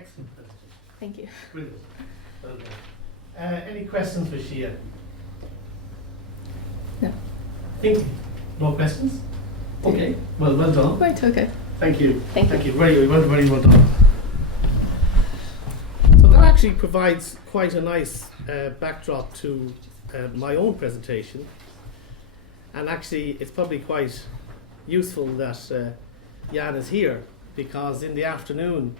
excellent presentation. Thank you. Brilliant. Well done. Any questions for Shia? No. Think no questions? Okay. Well done. Right, okay. Thank you. Thank you. Very well done. So that actually provides quite a nice backdrop to my own presentation. And actually, it's probably quite useful that Jan is here, because in the afternoon,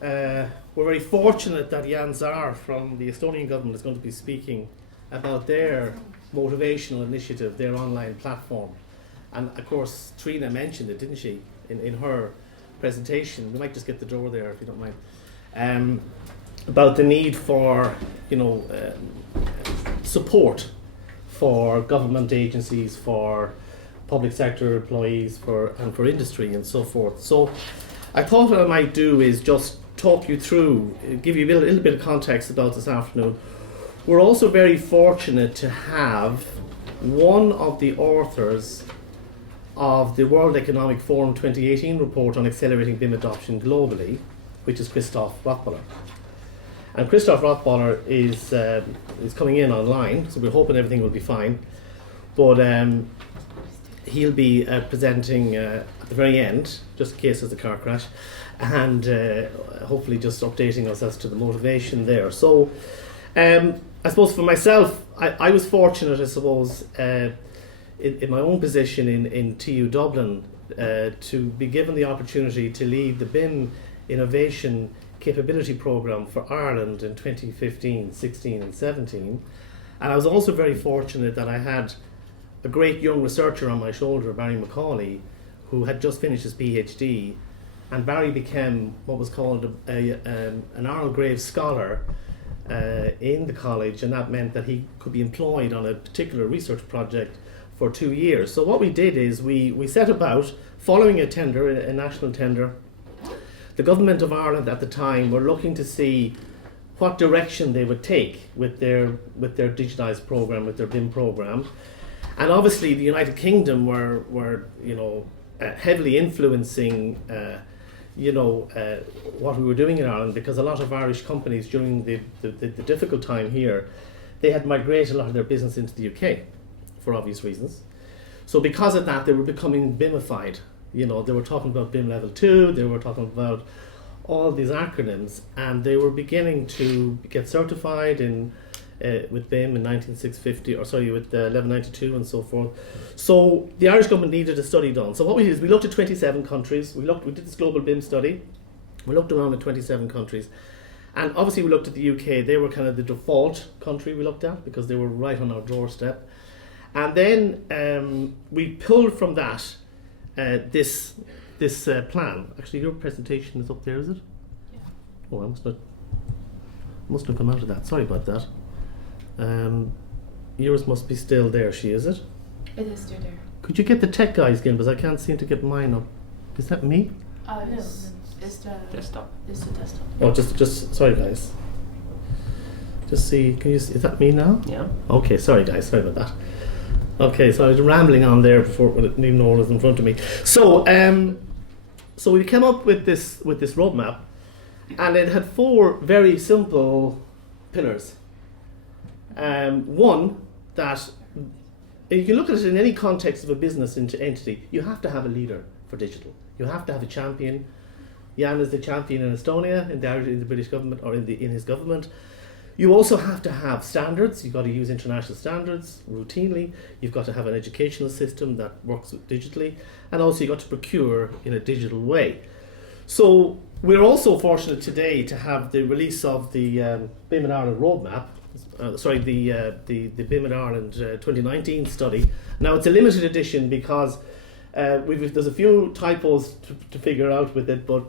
we're very fortunate that Jan Zar from the Estonian government is going to be speaking about their motivational initiative, their online platform. And of course, Trina mentioned it, didn't she, in her presentation. We might just get the door there if you don't mind. About the need for, support for government agencies, for public sector employees, and for industry and so forth. So I thought what I might do is just talk you through, give you a little bit of context about this afternoon. We're also very fortunate to have one of the authors of the World Economic Forum 2018 report on accelerating BIM adoption globally, which is Christoph Rothballer. And Christoph Rothballer is coming in online, so we're hoping everything will be fine. But he'll be presenting at the very end, just in case there's a car crash, and hopefully just updating us as to the motivation there. So I suppose for myself, I was fortunate, I suppose, in my own position in TU Dublin to be given the opportunity to lead the BIM Innovation Capability Programme for Ireland in 2015, 16 and 17. And I was also very fortunate that I had a great young researcher on my shoulder, Barry Macaulay, who had just finished his PhD, and Barry became what was called an Arnold Graves Scholar in the college, and that meant that he could be employed on a particular research project for 2 years. So what we did is we set about, following a tender, a national tender. The government of Ireland at the time were looking to see what direction they would take with their digitised programme, with their BIM programme. And obviously the United Kingdom were heavily influencing what we were doing in Ireland, because a lot of Irish companies during the difficult time here, they had migrated a lot of their business into the UK for obvious reasons. So because of that, they were becoming BIMified. They were talking about BIM level 2, they were talking about all these acronyms, and they were beginning to get certified with BIM in 1192 and so forth. So the Irish government needed a study done. So what we did is we looked at 27 countries. We did this global BIM study. We looked around at 27 countries. And obviously we looked at the UK. They were kind of the default country we looked at because they were right on our doorstep. And then we pulled from that this plan. Actually, your presentation is up there, is it? Yeah. Oh, I must have come out of that. Sorry about that. Yours must be still there, is it? It is still there. Could you get the tech guys again, because I can't seem to get mine up. Is that me? No, it's the Desktop. It's the desktop. Oh, just sorry guys. Just see, can you see, is that me now? Yeah. Okay, sorry guys, sorry about that. Okay, so I was rambling on there before I didn't even know what was in front of me. So so we came up with this roadmap, and it had 4 very simple pillars. One, that if you look at it in any context of a business entity, you have to have a leader for digital. You have to have a champion. Jan is the champion in Estonia, in the British government, or in his government. You also have to have standards. You've got to use international standards routinely. You've got to have an educational system that works digitally, and also you've got to procure in a digital way. So we're also fortunate today to have the release of the BIM in Ireland roadmap. The BIM in Ireland 2019 study. Now it's a limited edition because there's a few typos to figure out with it, but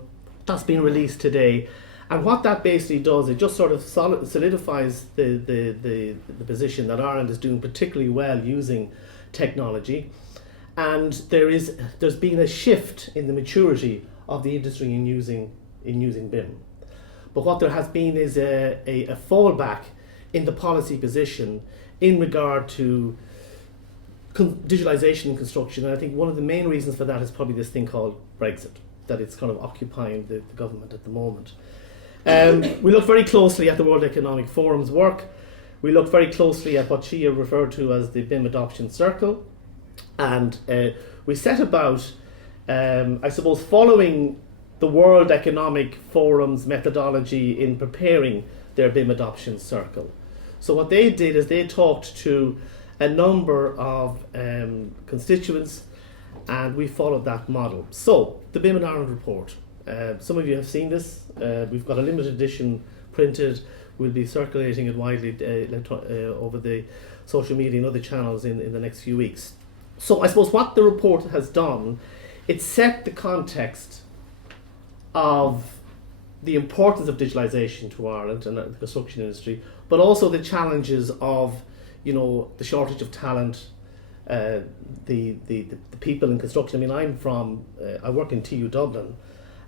that's been released today. And what that basically does, it just sort of solidifies the position that Ireland is doing particularly well using technology. And there's been a shift in the maturity of the industry in using BIM. But what there has been is a fallback in the policy position in regard to digitalisation in construction. And I think one of the main reasons for that is probably this thing called Brexit, that it's kind of occupying the government at the moment. We looked very closely at the World Economic Forum's work. We looked very closely at what CitA referred to as the BIM adoption circle. And we set about, I suppose, following the World Economic Forum's methodology in preparing their BIM adoption circle. So what they did is they talked to a number of constituents, and we followed that model. So, the BIM in Ireland report. Some of you have seen this. We've got a limited edition printed. We'll be circulating it widely over the social media and other channels in the next few weeks. So I suppose what the report has done, it set the context of the importance of digitalisation to Ireland and the construction industry, but also the challenges of, the shortage of talent, the people in construction. I mean, I work in TU Dublin,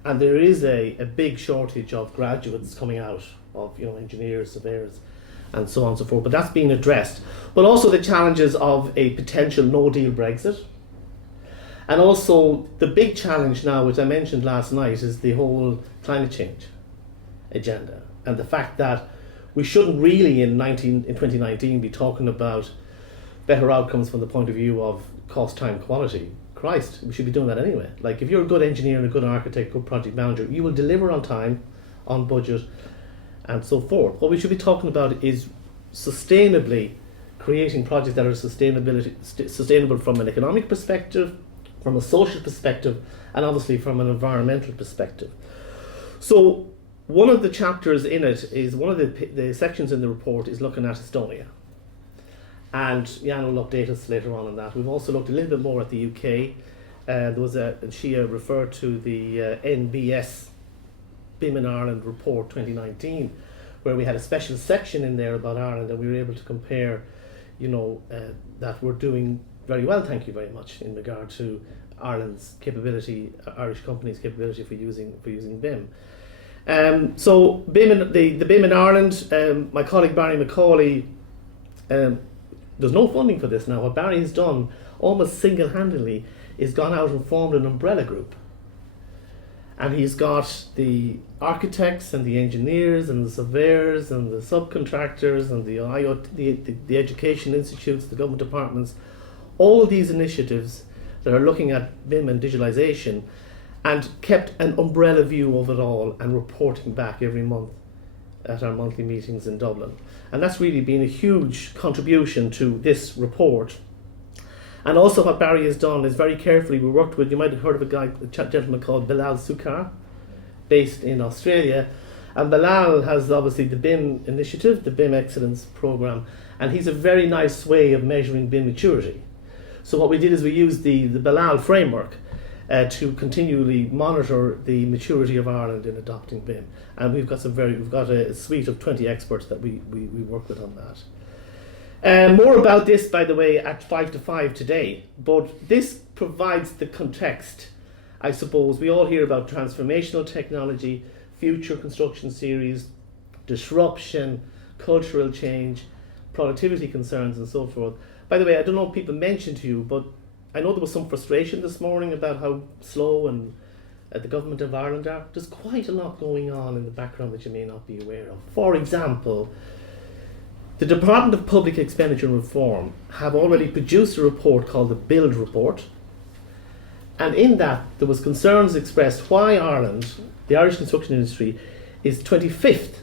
and there is a big shortage of graduates coming out of, engineers, surveyors, and so on and so forth. But that's being addressed. But also the challenges of a potential no-deal Brexit. And also the big challenge now, which I mentioned last night, is the whole climate change agenda. And the fact that we shouldn't really in 2019 be talking about better outcomes from the point of view of cost, time, quality. Christ, we should be doing that anyway. Like, if you're a good engineer and a good architect, good project manager, you will deliver on time, on budget, and so forth. What we should be talking about is sustainably creating projects that are sustainable from an economic perspective, from a social perspective, and obviously from an environmental perspective. So one of the chapters in it is, one of the sections in the report is looking at Estonia. And Jan will update us later on that. We've also looked a little bit more at the UK. There was Shia referred to the NBS BIM in Ireland report 2019, where we had a special section in there about Ireland, and we were able to compare, that we're doing very well, thank you very much, in regard to Ireland's capability, Irish companies' capability for using BIM. So BIM the BIM in Ireland, my colleague Barry McCauley, there's no funding for this now. What Barry has done almost single-handedly is gone out and formed an umbrella group. And he's got the architects and the engineers and the surveyors and the subcontractors and the education institutes, the government departments, all these initiatives that are looking at BIM and digitalisation, and kept an umbrella view of it all and reporting back every month at our monthly meetings in Dublin. And that's really been a huge contribution to this report. And also what Barry has done is very carefully, we worked with, you might have heard of a gentleman called Bilal Sukar, based in Australia. And Bilal has obviously the BIM initiative, the BIM Excellence Programme, and he's a very nice way of measuring BIM maturity. So what we did is we used the Bilal framework to continually monitor the maturity of Ireland in adopting BIM. And we've got a suite of 20 experts that we work with on that. More about this, by the way, at 5 to 5 today, but this provides the context. I suppose we all hear about transformational technology, future construction series, disruption, cultural change, productivity concerns, and so forth. By the way, I don't know if people mentioned to you, but I know there was some frustration this morning about how slow and the government of Ireland are. There's quite a lot going on in the background that you may not be aware of. For example, the Department of Public Expenditure and Reform have already produced a report called the Build Report. And in that, there was concerns expressed why Ireland, the Irish construction industry, is 25th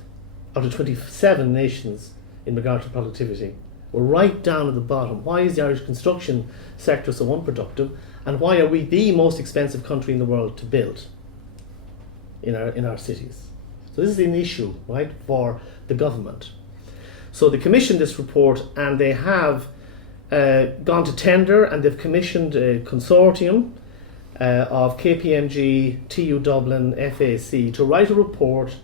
out of 27 nations in regard to productivity. We're right down at the bottom. Why is the Irish construction sector so unproductive? And why are we the most expensive country in the world to build in our cities? So this is an issue, right, for the government. So they commissioned this report, and they have gone to tender, and they've commissioned a consortium of KPMG, TU Dublin, FAC to write a report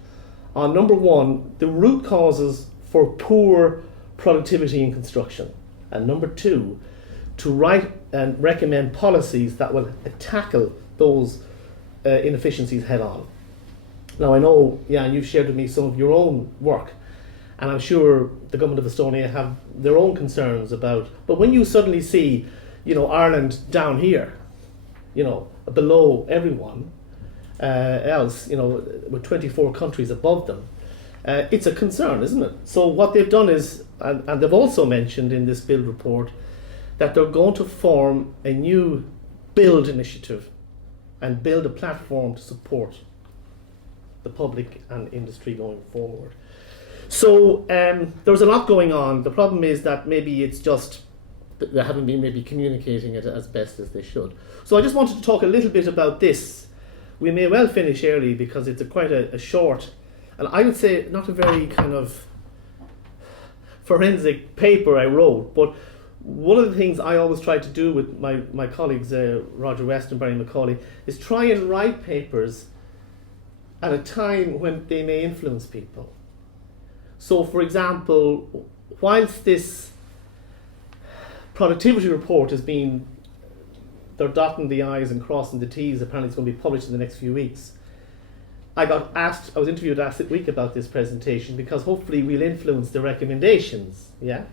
on, number one, the root causes for poor productivity in construction, and number two, to write and recommend policies that will tackle those inefficiencies head on. Now I know, you've shared with me some of your own work, and I'm sure the government of Estonia have their own concerns about, but when you suddenly see, Ireland down here, below everyone, else, with 24 countries above them. It's a concern, isn't it? So what they've done is, and they've also mentioned in this build report, that they're going to form a new build initiative and build a platform to support the public and industry going forward. So there's a lot going on. The problem is that maybe it's just they haven't been maybe communicating it as best as they should. So I just wanted to talk a little bit about this. We may well finish early because it's quite a short, and I would say not a very kind of forensic paper I wrote, but one of the things I always try to do with my colleagues, Roger West and Barry Macaulay, is try and write papers at a time when they may influence people. So, for example, whilst this productivity report has been, they're dotting the I's and crossing the T's, apparently it's going to be published in the next few weeks. I was interviewed last week about this presentation because hopefully we'll influence the recommendations, yeah?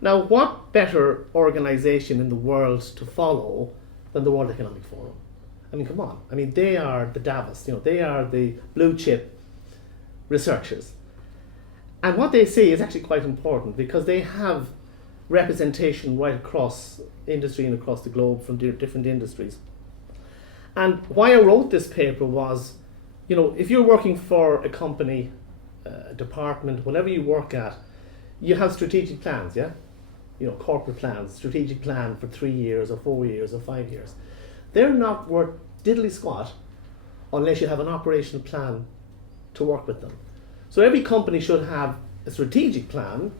Now, what better organisation in the world to follow than the World Economic Forum? I mean, come on. I mean, they are the Davos, they are the blue chip researchers. And what they say is actually quite important because they have representation right across industry and across the globe from different industries. And why I wrote this paper was, if you're working for a company, a department, whatever you work at, you have strategic plans, yeah? Corporate plans, strategic plan for 3 years or 4 years or 5 years. They're not worth diddly squat unless you have an operational plan to work with them. So every company should have a strategic plan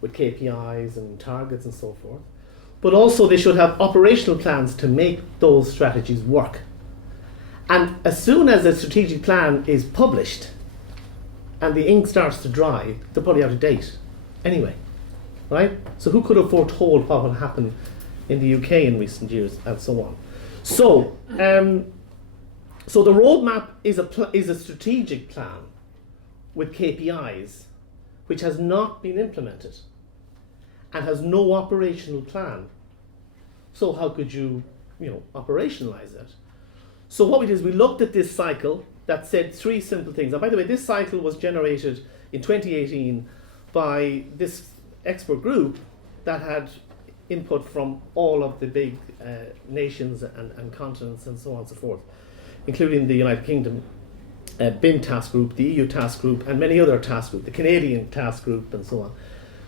with KPIs and targets and so forth, but also they should have operational plans to make those strategies work. And as soon as a strategic plan is published and the ink starts to dry, they're probably out of date anyway, right? So who could have foretold what would happen in the UK in recent years and so on? So, so the roadmap is a strategic plan with KPIs, which has not been implemented and has no operational plan. So how could you, operationalize it? So what we did is we looked at this cycle that said 3 simple things. And by the way, this cycle was generated in 2018 by this expert group that had input from all of the big nations and continents and so on and so forth, including the United Kingdom BIM task group, the EU task group, and many other task groups, the Canadian task group, and so on.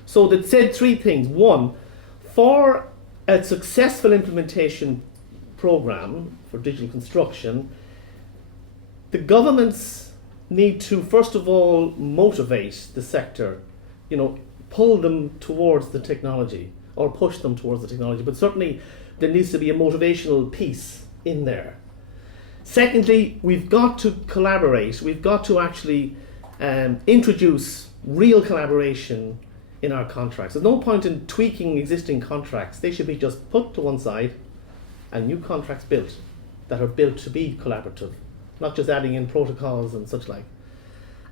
So that said 3 things. 1, for a successful implementation program for digital construction, the governments need to, first of all, motivate the sector, pull them towards the technology or push them towards the technology, but certainly there needs to be a motivational piece in there. Secondly, we've got to collaborate. We've got to actually introduce real collaboration in our contracts. There's no point in tweaking existing contracts. They should be just put to one side and new contracts built that are built to be collaborative, not just adding in protocols and such like.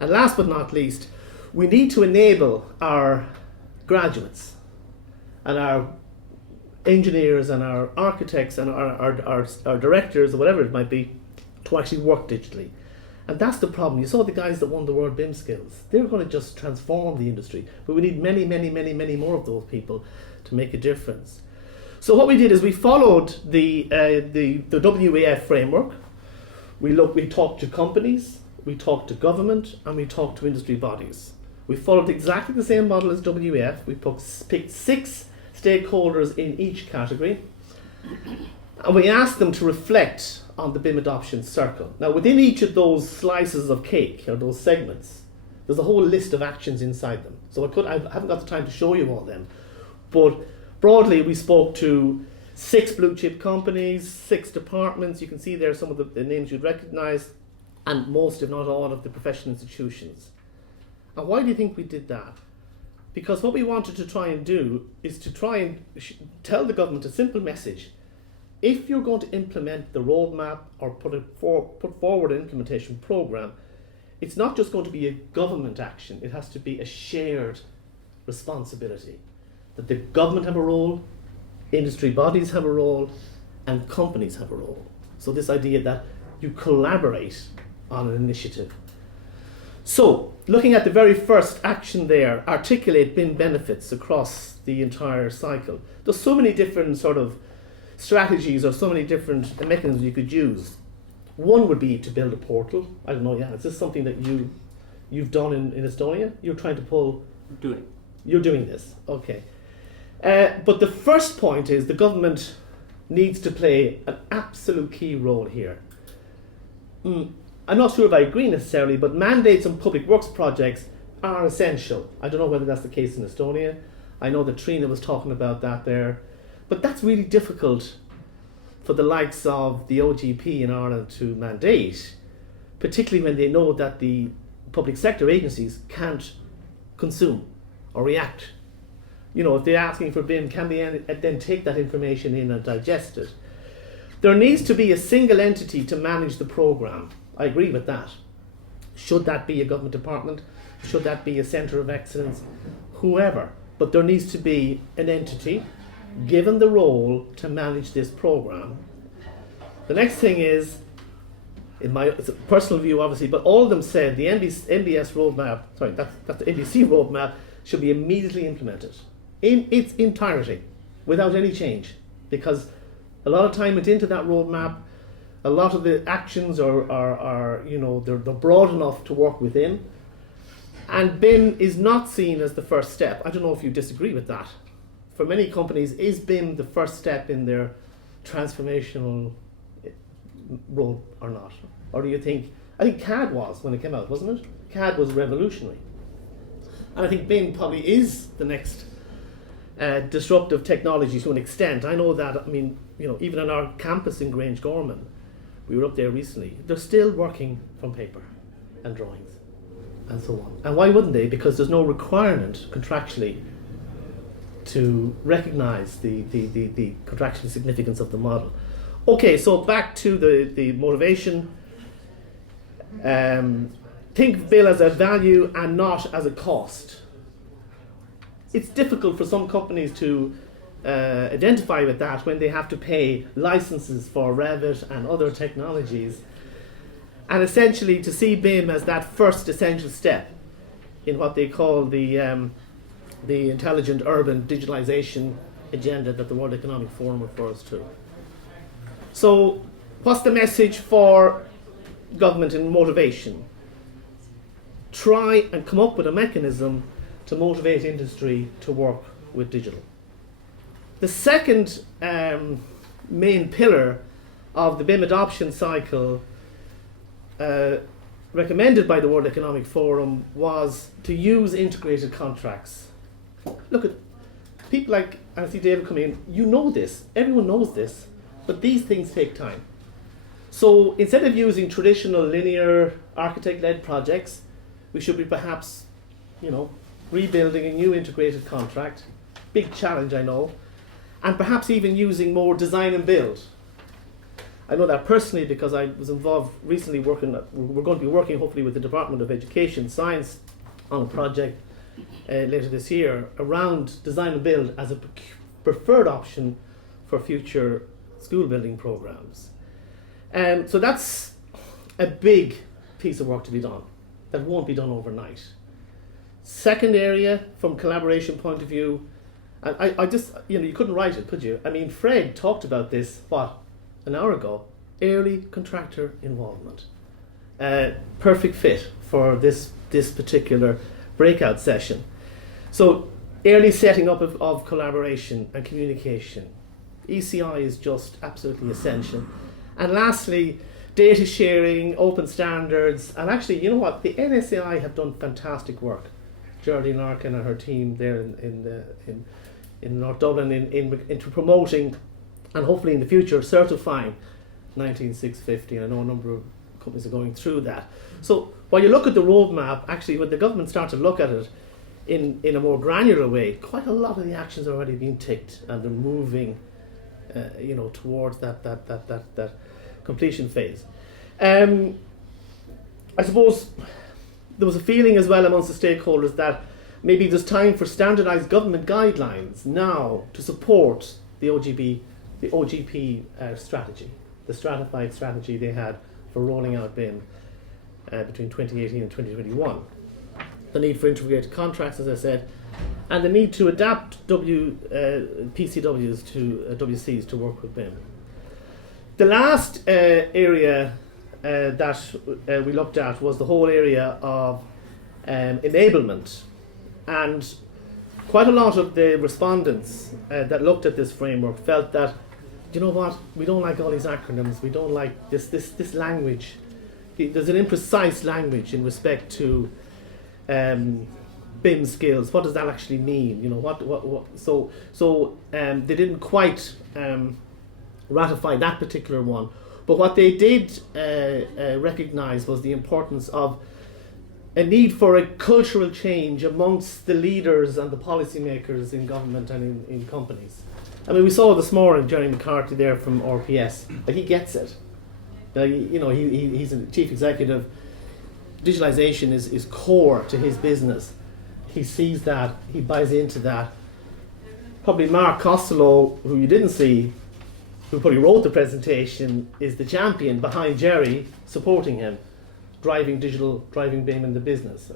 And last but not least, we need to enable our graduates and our engineers and our architects and our directors or whatever it might be to actually work digitally. And that's the problem. You saw the guys that won the World BIM skills. They're going to just transform the industry. But we need many, many, many, many more of those people to make a difference. So what we did is we followed the WEF framework. We talked to companies, we talked to government, and we talked to industry bodies. We followed exactly the same model as WEF. We picked 6 stakeholders in each category, and we asked them to reflect on the BIM adoption circle. Now, within each of those slices of cake, or those segments, there's a whole list of actions inside them. So I haven't got the time to show you all them, but broadly we spoke to 6 blue chip companies, 6 departments. You can see there some of the names you'd recognise, and most, if not all, of the professional institutions. And why do you think we did that? Because what we wanted to try and do is to try and tell the government a simple message. If you're going to implement the roadmap or put forward an implementation program, it's not just going to be a government action, it has to be a shared responsibility. That the government have a role, industry bodies have a role, and companies have a role. So this idea that you collaborate on an initiative. So, looking at the very first action there, articulate BIM benefits across the entire cycle. There's so many different sort of strategies or so many different mechanisms you could use. One would be to build a portal. I don't know, is this something that you've done in Estonia? You're trying to pull... You're doing this, okay. But the first point is the government needs to play an absolute key role here. I'm not sure if I agree necessarily, but mandates on public works projects are essential. I don't know whether that's the case in Estonia. I know that Trina was talking about that there. But that's really difficult for the likes of the OGP in Ireland to mandate, particularly when they know that the public sector agencies can't consume or react. You know, if they're asking for BIM, can they then take that information in and digest it? There needs to be a single entity to manage the programme. I agree with that. Should that be a government department? Should that be a centre of excellence? Whoever. But there needs to be an entity given the role to manage this programme. The next thing is, it's a personal view obviously, but all of them said the NBS roadmap, that's the NBC roadmap, should be immediately implemented in its entirety without any change, because a lot of time went into that roadmap. A lot of the actions are they're broad enough to work within, and BIM is not seen as the first step. I don't know if you disagree with that. For many companies, is BIM the first step in their transformational road or not? Or do you think, I think CAD was when it came out, wasn't it? CAD was revolutionary. And I think BIM probably is the next disruptive technology to an extent. I know that, even on our campus in Grange Gorman, we were up there recently, they're still working from paper and drawings and so on. And why wouldn't they? Because there's no requirement contractually to recognise the contractual significance of the model. Okay, so back to the motivation. Think of BIM as a value and not as a cost. It's difficult for some companies to identify with that when they have to pay licenses for Revit and other technologies, and essentially to see BIM as that first essential step in what they call the intelligent urban digitalization agenda that the World Economic Forum refers to. So what's the message for government in motivation? Try and come up with a mechanism to motivate industry to work with digital. The second main pillar of the BIM adoption cycle recommended by the World Economic Forum was to use integrated contracts. Look at people like, I see David come in, you know this, everyone knows this, but these things take time. So instead of using traditional linear architect-led projects, we should be perhaps, rebuilding a new integrated contract. Big challenge, I know. And perhaps even using more design and build. I know that personally because I was involved recently we're going to be working hopefully with the Department of Education Science on a project later this year around design and build as a preferred option for future school building programs. So that's a big piece of work to be done that won't be done overnight. Second area, from collaboration point of view, and I just, you couldn't write it, could you? Fred talked about this, an hour ago, early contractor involvement. Perfect fit for this particular breakout session. So, early setting up of collaboration and communication. ECI is just absolutely essential. And lastly, data sharing, open standards, and actually, you know what? The NSAI have done fantastic work. Geraldine Larkin and her team there in North Dublin into promoting and hopefully in the future certifying 19650. And I know a number of companies are going through that. So while you look at the roadmap, actually when the government starts to look at it in a more granular way, quite a lot of the actions are already being ticked and they're moving towards that completion phase. I suppose there was a feeling as well amongst the stakeholders that maybe there's time for standardised government guidelines now to support the OGP strategy, the stratified strategy they had for rolling out BIM between 2018 and 2021. The need for integrated contracts, as I said, and the need to adapt PCWs to WCs to work with BIM. The last area that we looked at was the whole area of enablement, and quite a lot of the respondents that looked at this framework felt that, you know what, we don't like all these acronyms, we don't like this language. There's an imprecise language in respect to BIM skills. What does that actually mean? You know, what so they didn't quite ratify that particular one. But what they did recognise was the importance of a need for a cultural change amongst the leaders and the policymakers in government and in companies. I mean, we saw this morning Jerry McCarthy there from RPS, and he gets it. He's a chief executive. Digitalisation is core to his business. He sees that, he buys into that. Probably Mark Costello, who you didn't see, who probably wrote the presentation, is the champion behind Jerry, supporting him, driving BIM in the business.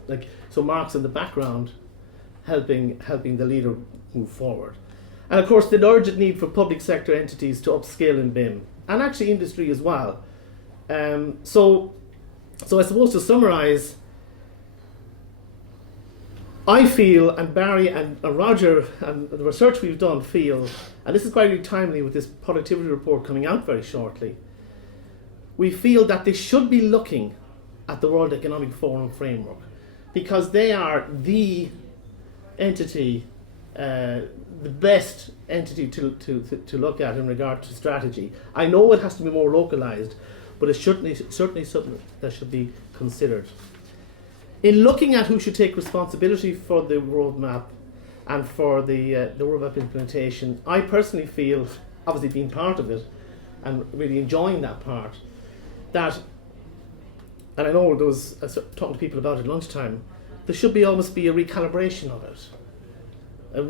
So Mark's in the background, helping the leader move forward. And of course, the urgent need for public sector entities to upskill in BIM, and actually industry as well. So I suppose to summarise, I feel, and Barry and Roger and the research we've done feel, and this is quite really timely with this productivity report coming out very shortly, we feel that they should be looking at the World Economic Forum framework, because they are the entity, the best entity to look at in regard to strategy. I know it has to be more localised, but it's certainly something that should be considered. In looking at who should take responsibility for the roadmap and for the roadmap implementation, I personally feel, obviously being part of it and really enjoying that part, that, and I know there was, I was talking to people about it at lunchtime, there should almost be a recalibration of it, a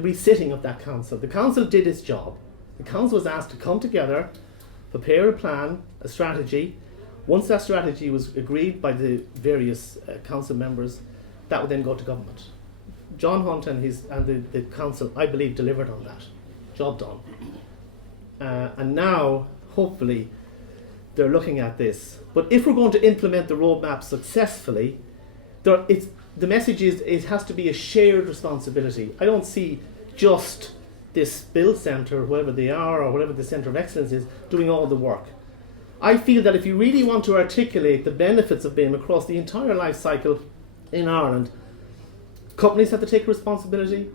resitting of that council. The council did its job. The council was asked to come together, prepare a plan, a strategy. Once that strategy was agreed by the various council members, that would then go to government. John Hunt and the council, I believe, delivered on that. Job done. And now, hopefully, they're looking at this. But if we're going to implement the roadmap successfully, the message is it has to be a shared responsibility. I don't see just this build centre, whoever they are, or whatever the centre of excellence is, doing all the work. I feel that if you really want to articulate the benefits of BIM across the entire life cycle in Ireland, companies have to take responsibility,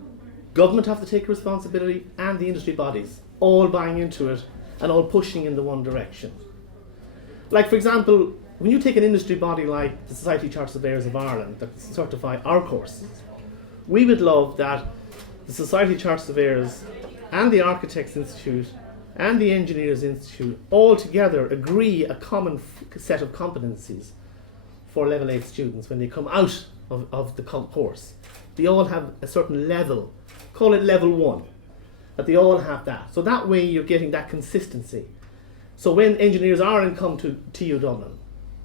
government have to take responsibility, and the industry bodies, all buying into it and all pushing in the one direction. Like, for example, when you take an industry body like the Society of Chartered Surveyors of Ireland that certify our courses, we would love that the Society of Chartered Surveyors and the Architects Institute and the Engineers Institute all together agree a common set of competencies for level 8 students when they come out of the course. They all have a certain level, call it level 1, that they all have that. So that way you're getting that consistency. So when engineers Ireland come to TU Dublin,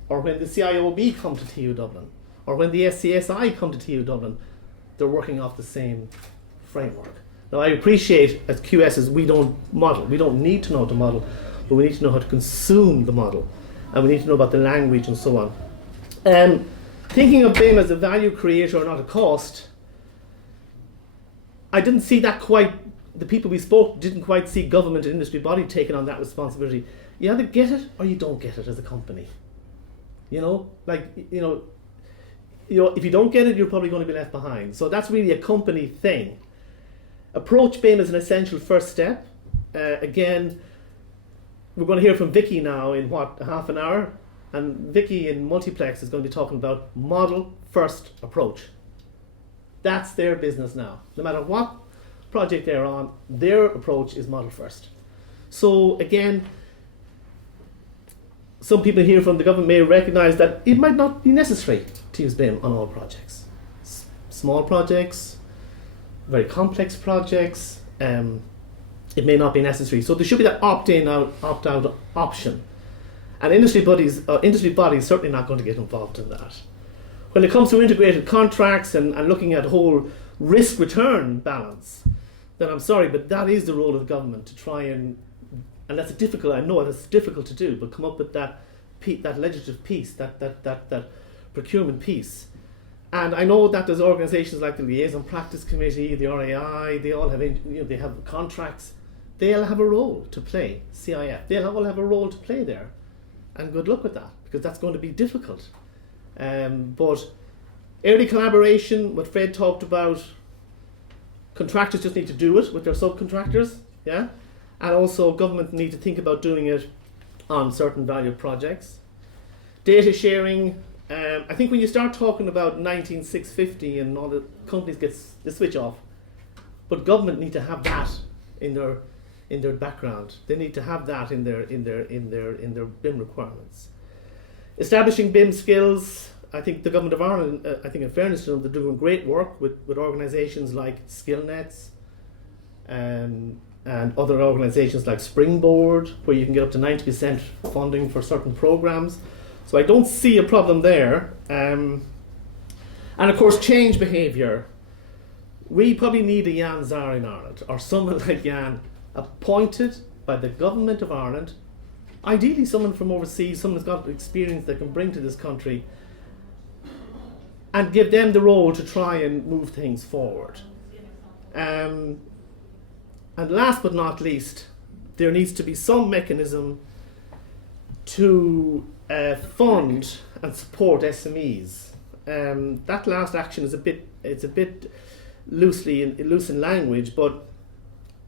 or when the CIOB come to TU Dublin, or when the SCSI come to TU Dublin, they're working off the same framework. Now, I appreciate as QSs we don't model. We don't need to know to model, but we need to know how to consume the model, and we need to know about the language and so on. Thinking of BIM as a value creator or not a cost, I didn't see that quite. The people we spoke didn't quite see government and industry body taking on that responsibility. You either get it or you don't get it as a company. If you don't get it, you're probably going to be left behind. So that's really a company thing. Approach BIM as an essential first step. Again, we're going to hear from Vicky now in half an hour, and Vicky in Multiplex is going to be talking about model first approach. That's their business now. No matter what project they're on, their approach is model first. So again, some people here from the government may recognise that it might not be necessary to use BIM on all projects. Small projects, very complex projects, it may not be necessary. So there should be that opt-in, opt-out option. And industry bodies certainly not going to get involved in that. When it comes to integrated contracts and looking at whole risk-return balance, then I'm sorry, but that is the role of the government to try and that's difficult, I know that's difficult to do, but come up with that legislative piece, that procurement piece. And I know that there's organisations like the Liaison Practice Committee, the RAI, they all have, they have contracts. They'll have a role to play, CIF. They'll all have a role to play there. And good luck with that, because that's going to be difficult. But early collaboration, what Fred talked about, contractors just need to do it with their subcontractors, yeah? And also government need to think about doing it on certain value projects. Data sharing, I think when you start talking about 19650 and all the companies get the switch off, but government need to have that in their background. They need to have that in their BIM requirements. Establishing BIM skills, I think the government of Ireland, I think in fairness to them, they're doing great work with organisations like SkillNets and other organisations like Springboard, where you can get up to 90% funding for certain programs. So I don't see a problem there. And of course, change behaviour. We probably need a Jan Zar in Ireland, or someone like Jan, appointed by the government of Ireland, ideally someone from overseas, someone who's got experience that can bring to this country, and give them the role to try and move things forward. And last but not least, there needs to be some mechanism to fund and support SMEs. That last action is a bit loose in language, but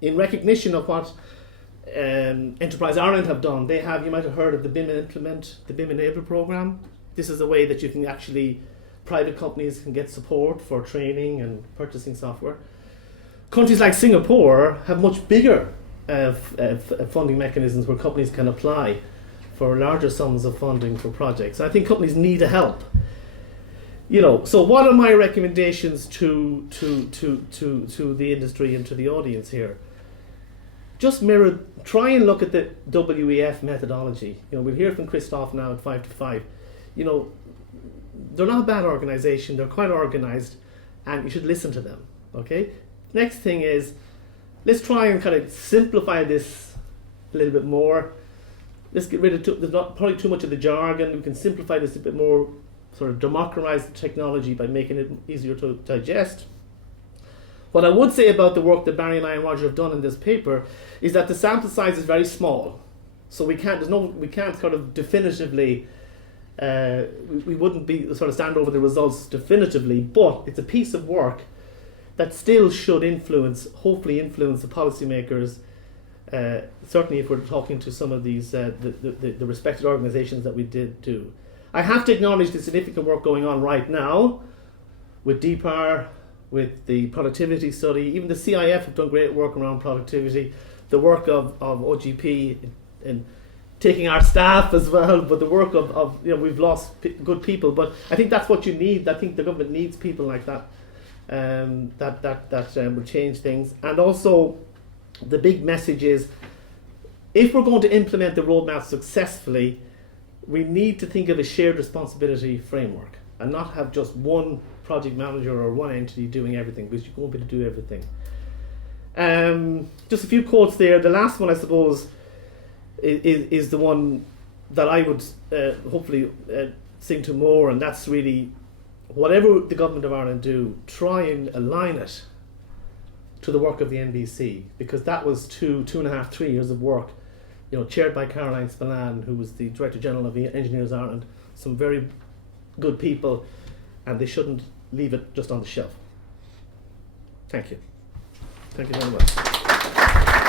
in recognition of what Enterprise Ireland have done, you might have heard of the BIM and Implement, the BIM Enable program. This is a way that you can actually, private companies can get support for training and purchasing software. Countries like Singapore have much bigger funding mechanisms where companies can apply for larger sums of funding for projects. I think companies need a help. So what are my recommendations to the industry and to the audience here? Just try and look at the WEF methodology. We'll hear from Christoph now at 5 to 5. They're not a bad organisation, they're quite organised, and you should listen to them, okay? Next thing is, let's try and kind of simplify this a little bit more. Let's get rid of, there's not probably too much of the jargon. We can simplify this a bit more, sort of democratize the technology by making it easier to digest. What I would say about the work that Barry and I and Roger have done in this paper is that the sample size is very small. So we can't sort of definitively, we wouldn't be sort of stand over the results definitively, but it's a piece of work that still should hopefully influence the policymakers, certainly if we're talking to some of these, the respected organisations that we did do. I have to acknowledge the significant work going on right now with DPAR, with the productivity study. Even the CIF have done great work around productivity. The work of OGP in taking our staff as well, but the work of we've lost good people. But I think that's what you need. I think the government needs people like that. That will change things. And also, the big message is, if we're going to implement the roadmap successfully, we need to think of a shared responsibility framework and not have just one project manager or one entity doing everything, because you won't be able to do everything. Just a few quotes there. The last one, I suppose, is the one that I would hopefully sing to more, and that's really, whatever the government of Ireland do, try and align it to the work of the NBC, because that was 2.5, 3 years of work, chaired by Caroline Spillane, who was the Director General of Engineers Ireland. Some very good people, and they shouldn't leave it just on the shelf. Thank you. Thank you very much.